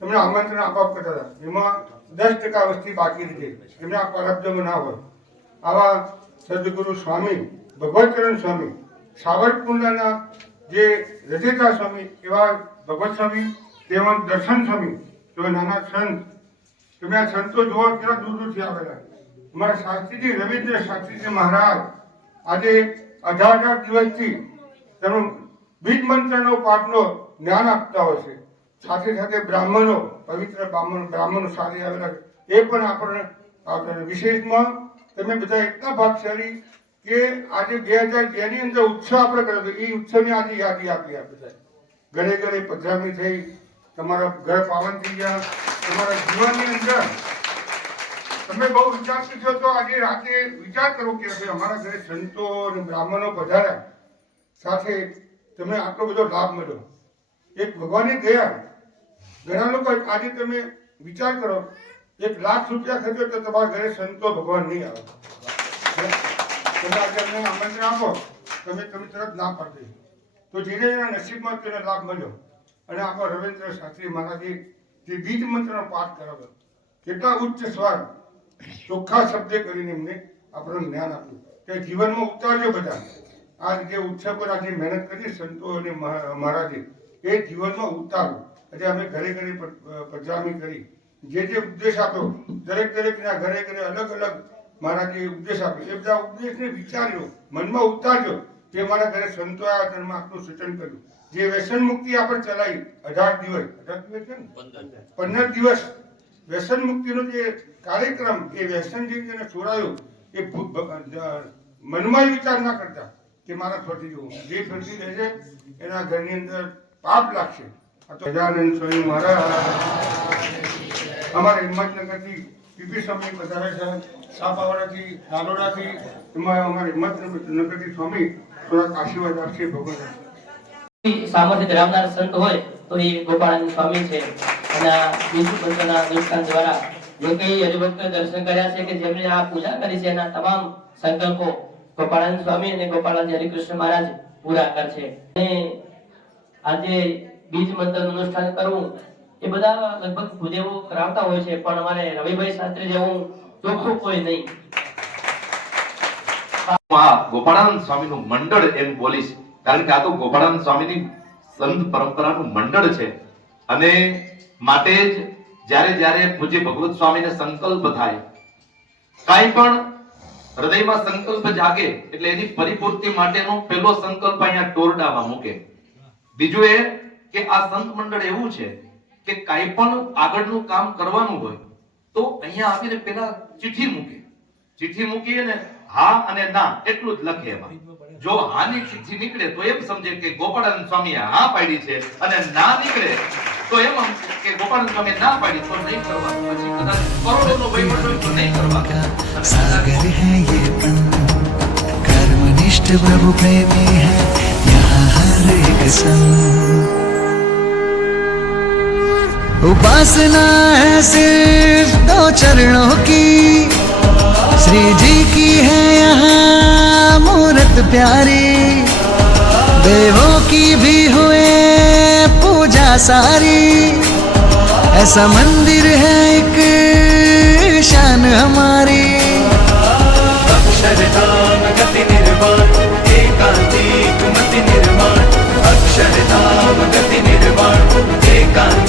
તમને આમંત્રણ આપવા કરતા હતા, એમાં 10% વસ્તી બાકી રહી એમના પ્રારબ્ધમાં ના હોય. આવા સદગુરુ સ્વામી ભગવતચરણ સ્વામી, સાવરકુંડલાના જે રચેતા સ્વામી એવા ભગવત સ્વામી, તેવા દર્શન સ્વામી, તેવા નાના સંત. તમે આ સંતો જુઓ કેટલા દૂર દૂરથી આવેલા. અમારા શાસ્ત્રીજી રવિન્દ્ર શાસ્ત્રીજી મહારાજ આજે 18 દિવસથી તેમનું બીજ મંત્રનો પાઠનો જ્ઞાન આપતા હોય છે. સાથે સાથે બ્રાહ્મણો, પવિત્ર બ્રાહ્મણો સાથે આવેલા છે. એ પણ આપણે વિશેષમાં તમે બધા એટલા ભાગશાળી કે આજે 2002 ની અંદર ઉત્સવ આપણે કર્યો હતો. એ ઉત્સવની આજે યાદી આપી બધા. ઘરે ઘરે પધરામણી થઈ, તમારા ઘર પાવન થઈ ગયા. તમારા જીવનની અંદર તમે બહુ વિચાર કરશો તો આજે રાતે વિચાર કરો કે ભાઈ અમારા ઘરે સંતો અને બ્રાહ્મણો પધાર્યા, સાથે તમને આટલો બધો લાભ મળ્યો. એક ભગવાનની દયા. ઘણા લોકો આજે તમે વિચાર કરો, 1 લાખ રૂપિયા ખર્ચો તો તમારા ઘરે સંતો ભગવાન નહીં આવે. તમે આજે અમને આમંત્રણ આપો, તમે તરત ના પાડી. તો જેને એના નસીબમાં તેને લાભ મળ્યો. અને આપણા રવિન્દ્ર શાસ્ત્રી મહારાજે જે બીજ મંત્રનો પાઠ કરાવ્યો, કેટલા ઉચ્ચ સ્વર ચોખ્ખા શબ્દે કરીને એમને આપણને જ્ઞાન આપ્યું. તે જીવનમાં ઉતારજો બધા. આ જે ઉત્સવ પર આજે મહેનત કરી સંતો અને મહારાજે, એ જીવનમાં ઉતારવું. આજે અમે ઘરે ઘરે પધરામણી કરી, જે ઉપદેશ આપ્યો, દરેકના ઘરે ઘરે અલગ અલગ મહારાજે ઉપદેશ આપ્યો. એ બધા ઉપદેશને વિચાર્યો, મનમાં ઉતારજો. જે મારા ઘરે સંતો આવ્યા તેમાં આટલું સૂચન કર્યું. જે વ્યસન મુક્તિ આપણે ચલાવી 18 દિવસ, 18 દિવસ છે ને, 15 દિવસ વ્યસન મુક્તિનો જે કાર્યક્રમ, એ વ્યસન જેને છોડાયું, એ મનમાં વિચાર ના કરતા કે મારા ફરતી જવું. જે ફરતી રહેશે એના ઘરની અંદર પાપ લાગશે. આ તો ગજાનંદ સ્વામી મહારાજ અમારા હિંમતનગરથી પીપી સ્વામી પધારે છે, સાપાવાડાથી, નાલોડાથી, એમાં અમારા હિંમતનગરથી સ્વામી થોડાક આશીર્વાદ આપશે. ભગવાન સામર્થ્ય ધરાવનાર સંત હોય તો એ ગોપાળાનંદ સ્વામી છે. અને બીજું મંત્રના અનુષ્ઠાન દ્વારા જે કઈ હરિભક્ત દર્શન કર્યા છે, કે જેમણે આ પૂજા કરી છે, એના તમામ સંકલ્પો ગોપાળાનંદ સ્વામી અને ગોપાળાનંદ હરિકૃષ્ણ મહારાજ પૂરા કરશે. અને આજે બીજ મંત્રનું અનુષ્ઠાન કરવું એ બધા લગભગ ભૂદેવો કરાવતા હોય છે, પણ અમારે રવિભાઈ શાસ્ત્રી જેવું ચોખ્ખું કોઈ નહીં. ગોપાળાનંદ સ્વામીનું મંડળ એમ બોલીશ, કારણ કે આ તો ગોપાળાનંદ સ્વામીની સંત પરંપરાનું મંડળ છે. અને માટે જ જ્યારે જ્યારે પૂજ્ય ભગવત સ્વામીને સંકલ્પ થાય, કાંઈ પણ હૃદયમાં સંકલ્પ જાગે એટલે એની પરિપૂર્તિ માટેનો પહેલો સંકલ્પ અહીંયા ટોરડામાં મૂકે. બીજું એ કે આ સંત મંડળ એવું છે કે કાંઈ પણ આગળનું કામ કરવાનું હોય તો અહીંયા આવીને પહેલા ચિઠ્ઠી મૂકે. ચિઠ્ઠી મૂકીએ ને હા અને ના એટલું જ લખે. એમાં જો હાની ચિઠ્ઠી નીકળે તો એમ સમજે કે ગોપાળાનંદ સ્વામીએ હા પાડી છે, અને ના નીકળે તો એમ કે ગોપાળાનંદ સ્વામીએ ના પાડી તો નહીં કરવા. પછી કદાચ કરોડોનો વહીવટ હોય તો નહીં કરવા. सागर है ये पन कर्मनिष्ठ प्रभु प्रेमी है यहाँ हर एक संग उपासना है सिर्फ 2 चरणों की श्री जी की है यहाँ मूरत प्यारी देवों की भी हुए पूजा सारी ऐसा मंदिर है एक शान हमारी अक्षरधाम गति निर्वाण एकांतिक मति निर्वाण अक्षरधाम गति निर्वाण एकांतिक